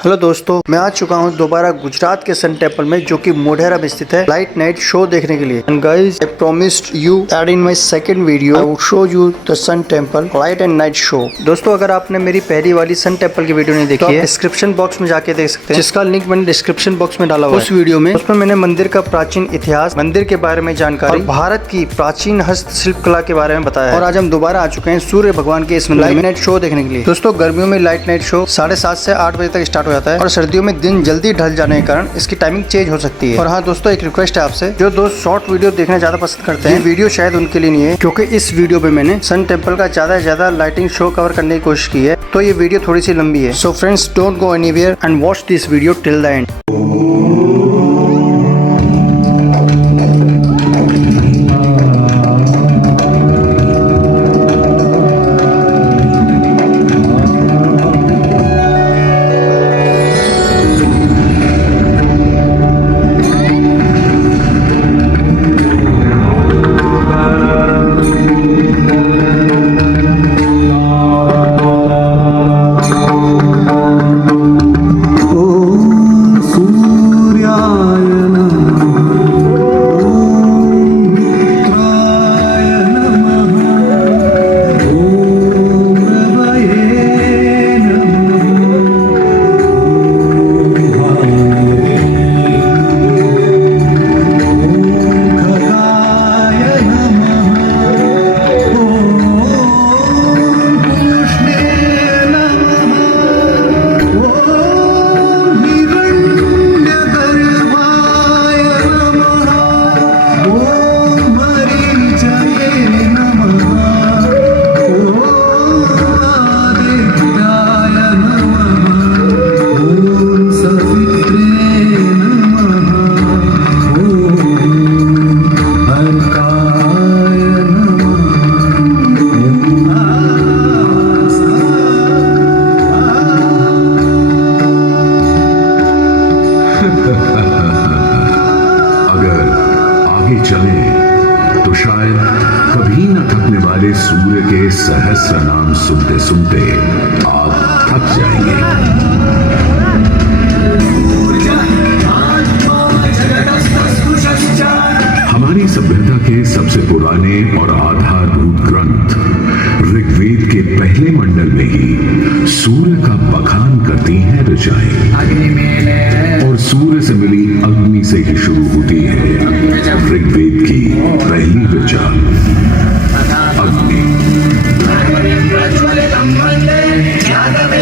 Hello दोस्तों, मैं आ चुका हूँ दोबारा गुजरात के सन टेम्पल में, जो कि मोढेरा में स्थित है, लाइट नाइट शो देखने के लिए। And guys, I promised you that in my second video I would show you the sun temple light and night show. दोस्तों, अगर आपने मेरी पहली वाली सन टेम्पल की वीडियो नहीं देखी है, डिस्क्रिप्शन बॉक्स में जाके देख सकते हैं, जिसका लिंक मैंने डिस्क्रिप्शन बॉक्स में डाला हुआ है। उस वीडियो में उसमें मैंने मंदिर का प्राचीन इतिहास, मंदिर के बारे में जानकारी और भारत की प्राचीन हस्तशिल्प कला के बारे में बताया। और आज हम दोबारा आ चुके हैं सूर्य भगवान के इस लाइट नाइट शो देखने के लिए। दोस्तों, गर्मियों में लाइट नाइट शो 7:30 से 8 बजे तक स्टार्ट हो जाता है और सर्दियों में दिन जल्दी ढल जाने के कारण इसकी टाइमिंग चेंज हो सकती है। और हाँ दोस्तों, एक रिक्वेस्ट है आपसे, जो दोस्त शॉर्ट वीडियो देखना ज्यादा पसंद करते हैं, वीडियो शायद उनके लिए नहीं है, क्योंकि इस वीडियो पे मैंने सन टेम्पल का ज्यादा से ज्यादा लाइटिंग शो कवर करने की कोशिश की है, तो ये वीडियो थोड़ी सी लंबी है। So friends, don't go anywhere and watch this video till the end. अगर आगे चले तो शायद कभी न थकने वाले सूर्य के सहस्र नाम सुनते सुनते आप थक जाएंगे। हमारी सभ्यता के सबसे पुराने और आधारभूत ग्रंथ ऋग्वेद के पहले मंडल में ही सूर्य का बखान करती हैं ऋचाएं, और सूर्य से मिली अग्नि से ही शुरू होती है ऋग्वेद की पहली ऋचा अग्नि,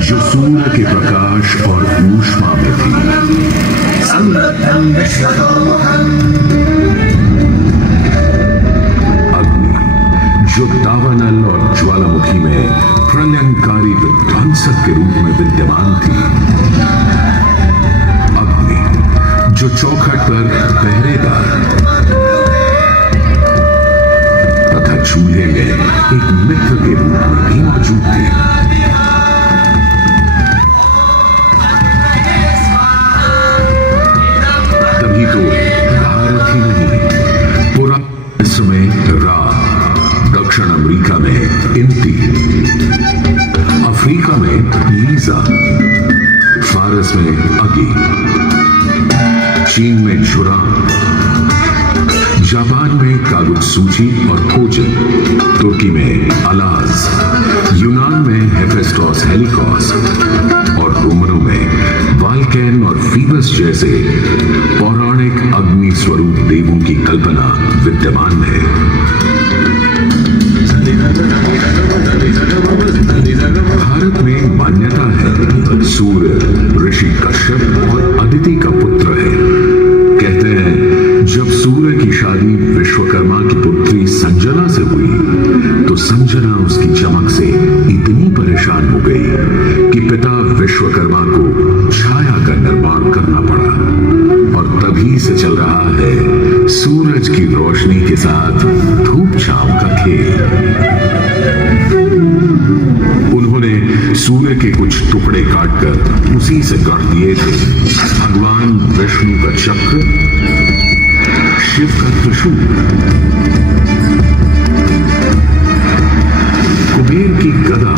जो सूर्य के प्रकाश और ऊष्मा में थी। जो दावानल और ज्वालामुखी में प्रलयंकारी विध्वंसक के रूप में विद्यमान थी। अग्नि जो चौखट पर पहरेदार तथा चूल्हे में एक मित्र के रूप में भी मौजूद थी। तभी तो भारत ही नहीं, पूरा विश्व में रा, दक्षिण अमेरिका में इंती, अफ्रीका में लीजा, फारस में अगी, चीन में झुराम, जापान में कागुत्सूची और खोजन, तुर्की में अलाज, यूनान में हेफेस्टोस हेलिकोस और रोमनों में वाल्केन और फीबस जैसे पौराणिक अग्नि स्वरूप देवों की कल्पना विद्यमान है। भारत में मान्यता है सूर्य ऋषि कश्यप और अदिति का पुत्र है। कहते हैं जब सूर्य की शादी विश्वकर्मा की पुत्री संजना से हुई तो संजना उसकी चमक से इतनी परेशान हो गई कि पिता विश्वकर्मा को छाया का निर्माण करना पड़ा, और तभी से चल रहा है सूरज की रोशनी के साथ धूप छांव का खेल। उन्होंने सूर्य के कुछ टुकड़े काटकर उसी से गढ़ दिए थे भगवान विष्णु का चक्र, शिव का त्रिशूल, कुबेर की गदा,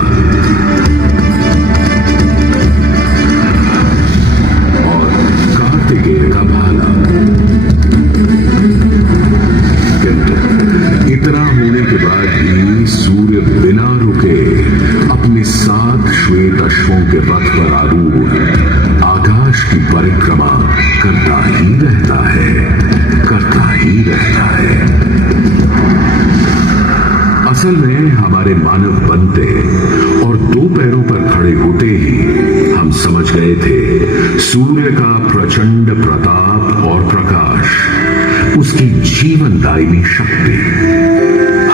अश्वों के रथ पर आरूढ़ आकाश की परिक्रमा करता ही रहता है, करता ही रहता है। असल में हमारे मानव बनते और दो पैरों पर खड़े होते ही हम समझ गए थे सूर्य का प्रचंड प्रताप और प्रकाश, उसकी जीवनदायिनी शक्ति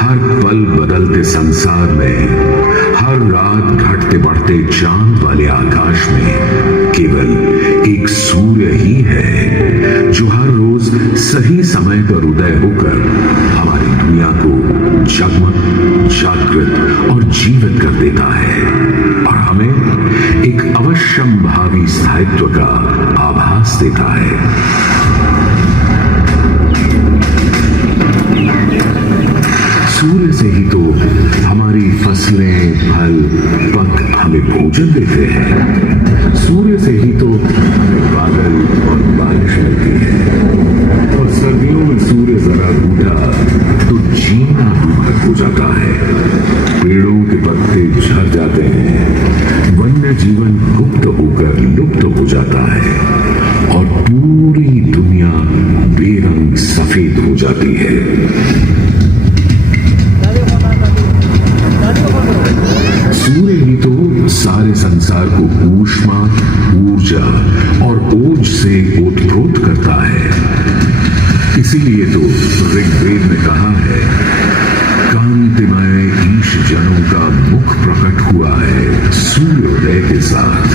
हर पल बदलते संसार में, हर रात घटते बढ़ते चांद वाले आकाश में केवल एक सूर्य ही है जो हर रोज सही समय पर उदय होकर हमारी दुनिया को जगमग, जागृत और जीवित कर देता है और हमें एक अवश्यंभावी स्थायित्व का आभास देता है। सूर्य से ही तो हमारी फसलें, फल, पक हमें भोजन देते हैं। सूर्य से ही तो हमें बादल और बारिश मिलती है और सर्दियों में सूर्य जरा बूढ़ा तो जीना दुर्भर हो जाता है। पेड़ों के पत्ते झड़ जाते हैं, वन्य जीवन गुप्त होकर लुप्त हो जाता है और पूरी दुनिया बेरंग सफेद हो जाती है। सूर्य ही तो सारे संसार को ऊष्मा, ऊर्जा और ओज से ओतप्रोत करता है। इसीलिए तो ऋग्वेद में कहा है, कांतिमय ईश जनों का मुख प्रकट हुआ है सूर्योदय के साथ।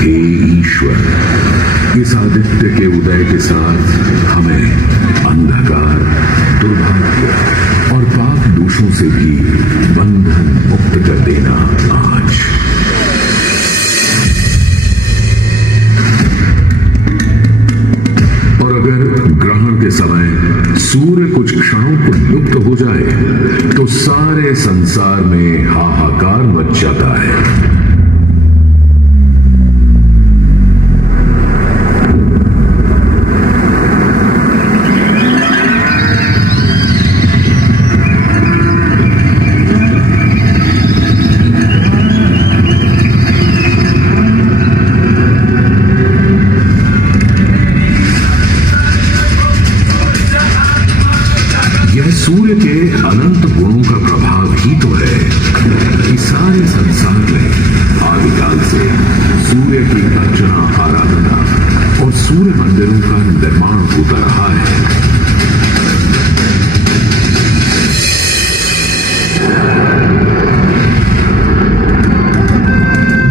हे ईश्वर, इस आदित्य के उदय के साथ हमें अंधकार, दुर्भाग्य और पाप दोषों से भी बंधन मुक्त कर देना आज। और अगर ग्रहण के समय सूर्य कुछ क्षणों को लुप्त हो जाए तो सारे संसार में हाहाकार मच जाता है। सूर्य के अनंत गुणों का प्रभाव ही तो है कि सारे संसार में आदिकाल से सूर्य की अर्चना, आराधना और सूर्य मंदिरों का निर्माण होता रहा है।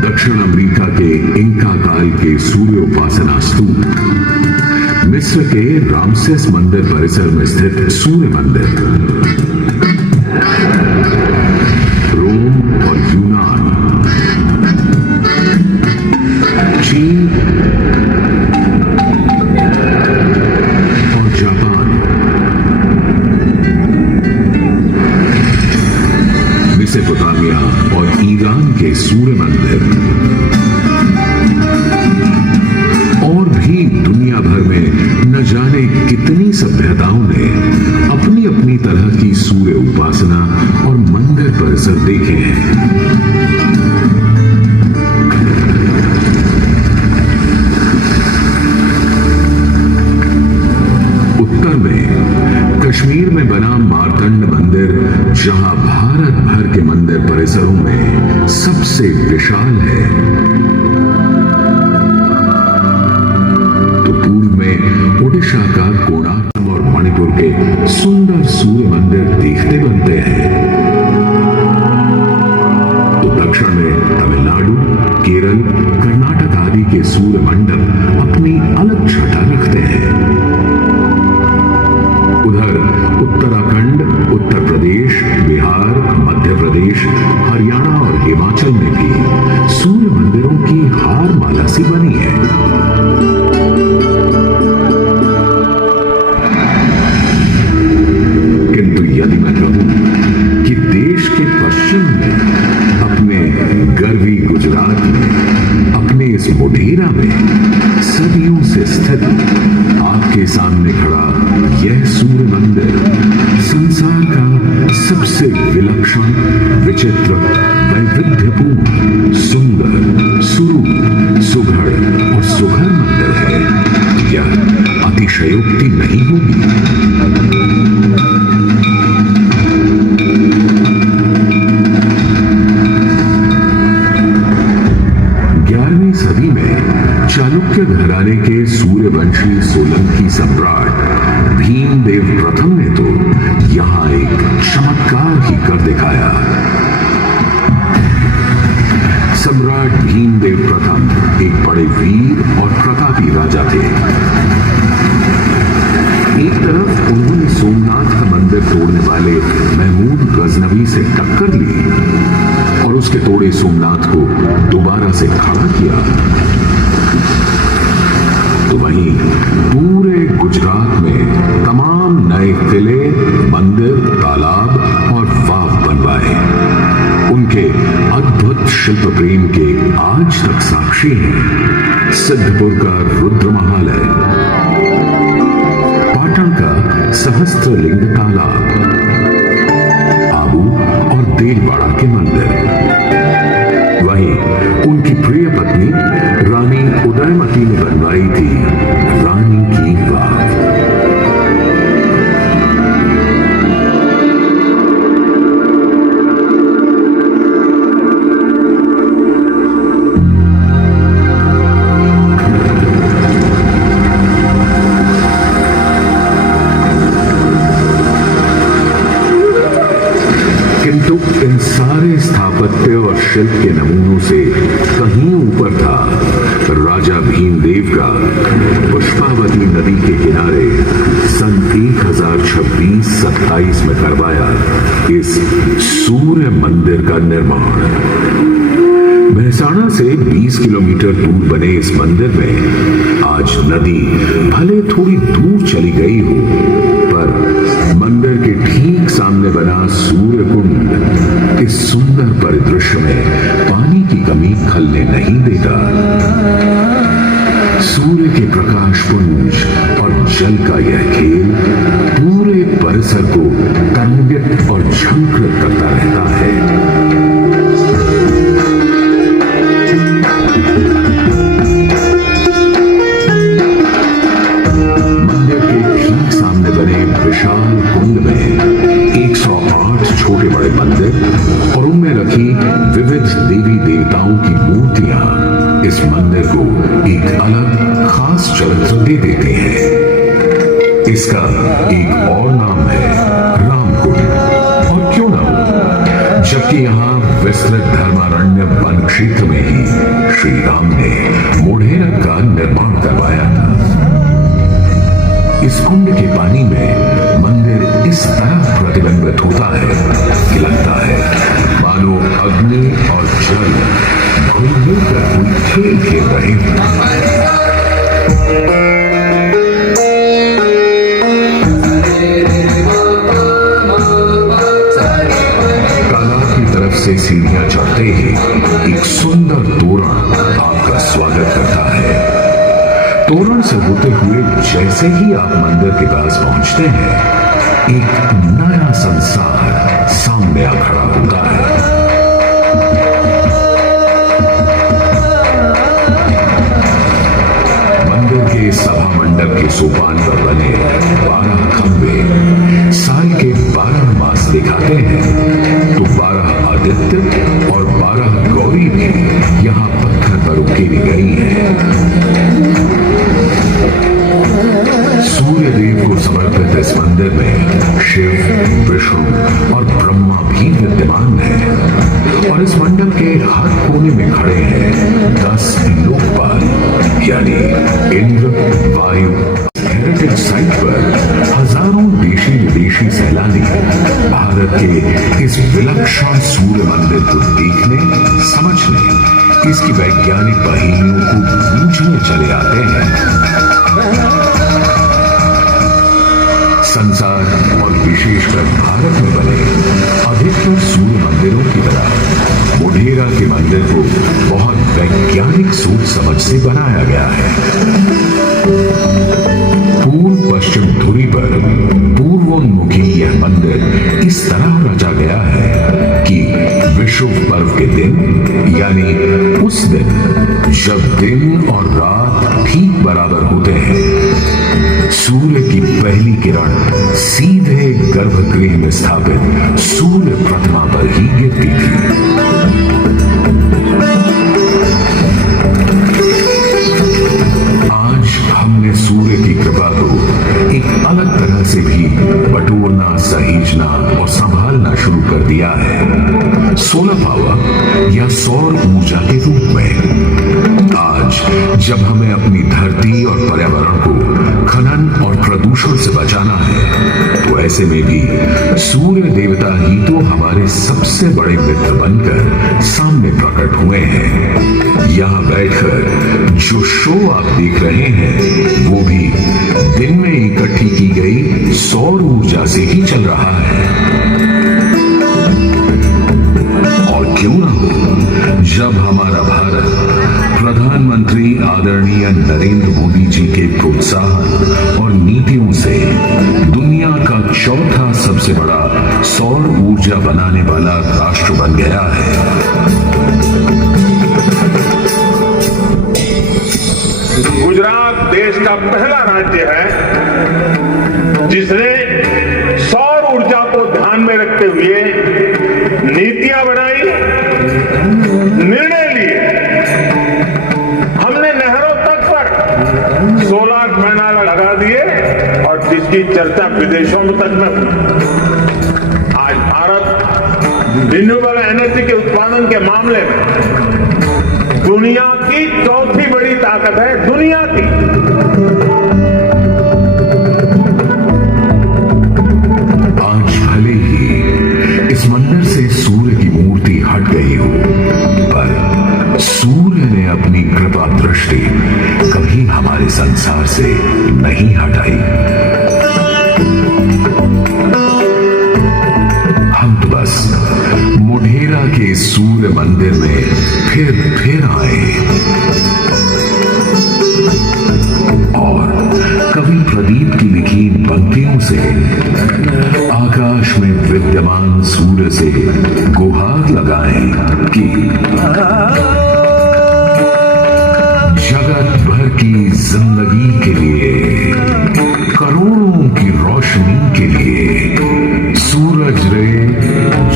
दक्षिण अमेरिका के इंका काल के सूर्य उपासना स्तूप, मिस्र के रामसेस मंदिर परिसर में स्थित सूर्य मंदिर, रोम और यूनान, चीन और जापान, मेसोपोटामिया और ईरान के सूर्य मंदिर और भी दुनिया भर में न जाने कितनी सभ्यताओं ने अपनी अपनी तरह की सूर्य उपासना और मंदिर परिसर देखे हैं। उत्तर में कश्मीर में बना मार्तंड मंदिर, जहां भारत भर के मंदिर परिसरों में सबसे विशाल है, ओडिशा का कोणार्क और मणिपुर के सुंदर सूर्य मंदिर देखते बनते हैं। तो दक्षिण में तमिलनाडु, केरल, कर्नाटक आदि के सूर्य मंडप अपनी अलग छटा रखते हैं। उधर उत्तराखंड, उत्तर प्रदेश, बिहार, मध्य प्रदेश, हरियाणा और हिमाचल में भी सूर्य मंदिरों की हार माला सी बनी है। यदि मैं कहूं कि देश के पश्चिम में, अपने गर्वी गुजरात में, अपने इस मोढेरा में सदियों से स्थित आपके सामने खड़ा यह सूर्य मंदिर संसार का सबसे विलक्षण, विचित्र, वैविध्यपूर्ण, सुंदर चालुक्य घराने के सूर्यवंशी सोलंकी सम्राट भीमदेव प्रथम ने तो यहां एक चमत्कार ही कर दिखाया। सम्राट भीमदेव प्रथम एक बड़े वीर और प्रतापी राजा थे। एक तरफ उन्होंने सोमनाथ का मंदिर तोड़ने वाले महमूद गजनवी से टक्कर ली और उसके तोड़े सोमनाथ को दोबारा से खड़ा किया, तो वहीं पूरे गुजरात में तमाम नए किले, मंदिर, तालाब और वाव बनवाए। उनके अद्भुत शिल्प प्रेम के आज तक साक्षी हैं सिद्धपुर का रुद्र महालय, पाटन का सहस्त्रलिंग तालाब, आबू और देलवाड़ा के मंदिर। वहीं उनकी प्रिय पत्नी रानी उदयमती ने बनवाई थी रानी की वाव। किंतु इन सारे स्थापत्य और शिल्प के नमूनों से कहीं ऊपर था राजा भीमदेव का पुष्पावती नदी के किनारे सन 1026-27 में करवाया इस सूर्य मंदिर का निर्माण। मेहसाणा से 20 किलोमीटर दूर बने इस मंदिर में आज नदी भले थोड़ी दूर चली गई हो, पर मंदिर के ठीक सामने बना सूर्य कुंड इस सुंदर परिदृश्य में पानी की कमी खलने नहीं देता। सूर्य के प्रकाश पुंज और जल का यह खेल पूरे परिसर को तरंगित और झंकृत करता रहता है। विशाल कुंड में 108 छोटे बड़े मंदिर और उनमें रखी विविध देवी देवताओं की मूर्तियां इस मंदिर को एक अलग खास चरित्र दे देते हैं। इसका एक और नाम है रामकुंड, और क्यों ना हो, जबकि यहाँ विस्तृत धर्मारण्य वन क्षेत्र में ही श्री राम ने मोढेरा का निर्माण करवाया था। इस कुंड के पानी में मंदिर इस तरह प्रतिबिंबित होता है कि लगता है मानो अग्नि और जल घुल मिलकर कोई खेल खेल रहे हैं। तालाब की तरफ से सीढ़ियां चढ़ते ही एक सुंदर तोरण आपका स्वागत करता है। तोरण से होते हुए जैसे ही आप मंदिर के पास पहुंचते हैं, एक नया संसार सामने आ खड़ा होता है। मंदिर के सभा मंडप के सोपान पर बने 12 खंबे साल के 12 मास दिखाते हैं, तो 12 आदित्य और 12 गौरी भी यहाँ पत्थर पर उकेरी गई है। सूर्य देव को समर्पित इस मंदिर में शिव, विष्णु और ब्रह्मा भी विद्यमान है, और इस मंडप के हर कोने में खड़े हैं 10 लोकपाल, यानी इंद्र, वायु। हेरिटेज साइट पर हजारों देशी विदेशी सैलानी भारत के इस विलक्षण सूर्य मंदिर को देखने, समझने, इसकी वैज्ञानिक पहेलियों को बूझने चले आते हैं। संसार और विशेषकर भारत में बने अधिकतर सूर्य मंदिरों की तरह मोढेरा के मंदिर को बहुत वैज्ञानिक सोच समझ से बनाया गया है। पूर्व पश्चिम धुरी पर पूर्वोन्मुखी यह मंदिर इस तरह रचा गया है कि विषुव पर्व के दिन, यानी उस दिन जब दिन और रात ठीक बराबर होते हैं, सूर्य की पहली किरण सीधे गर्भगृह में स्थापित सूर्य प्रतिमा पर ही गिरती थी। सौर ऊर्जा के रूप में। आज जब हमें अपनी धरती और पर्यावरण को खनन और प्रदूषण से बचाना है, तो ऐसे में भी सूर्य देवता ही तो हमारे सबसे बड़े मित्र बनकर सामने प्रकट हुए हैं। यहाँ बैठकर जो शो आप देख रहे हैं, वो भी दिन में इकट्ठी की गई सौर ऊर्जा से ही चल रहा है। और क्यों ना हो, जब हमारा भारत प्रधानमंत्री आदरणीय नरेंद्र मोदी जी के प्रोत्साहन और नीतियों से दुनिया का चौथा सबसे बड़ा सौर ऊर्जा बनाने वाला राष्ट्र बन गया है। गुजरात देश का पहला राज्य है जिसने सौर ऊर्जा को ध्यान में रखते हुए नीतियां बनाई, निर्णय लिए। हमने नहरों तक पर सोलर पैनल लगा दिए और जिसकी चर्चा विदेशों तक में हुई। आज भारत रिन्यूएबल एनर्जी के उत्पादन के मामले में दुनिया की चौथी बड़ी ताकत है, दुनिया की। आज भले ही इस मंदिर से सूर्य की मूर्ति हट गई हो, पर सूर्य ने अपनी कृपा दृष्टि कभी हमारे संसार से नहीं हटाई। हम तो बस मोढेरा के सूर्य मंदिर में फिर आए और कवि प्रदीप की लिखी पंक्तियों से आकाश में विद्यमान सूर्य से गुहार लगाएं कि जगत भर की जिंदगी के लिए, करोड़ों की रोशनी के लिए सूरज रे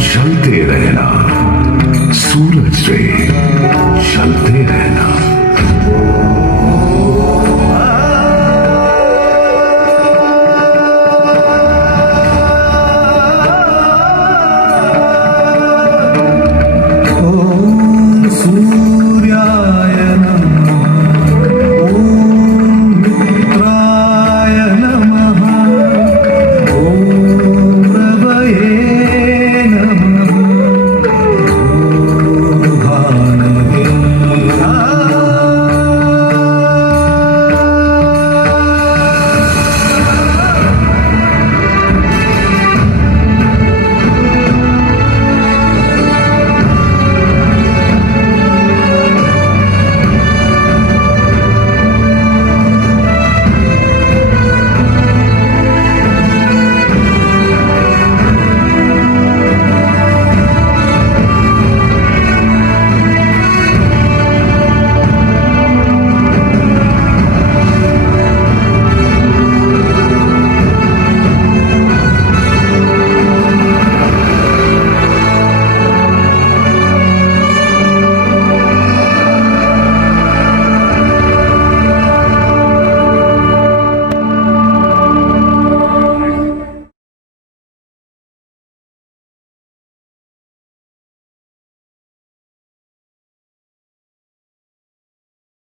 जलते रहना, सूरज रे जलते रहना। सूर्य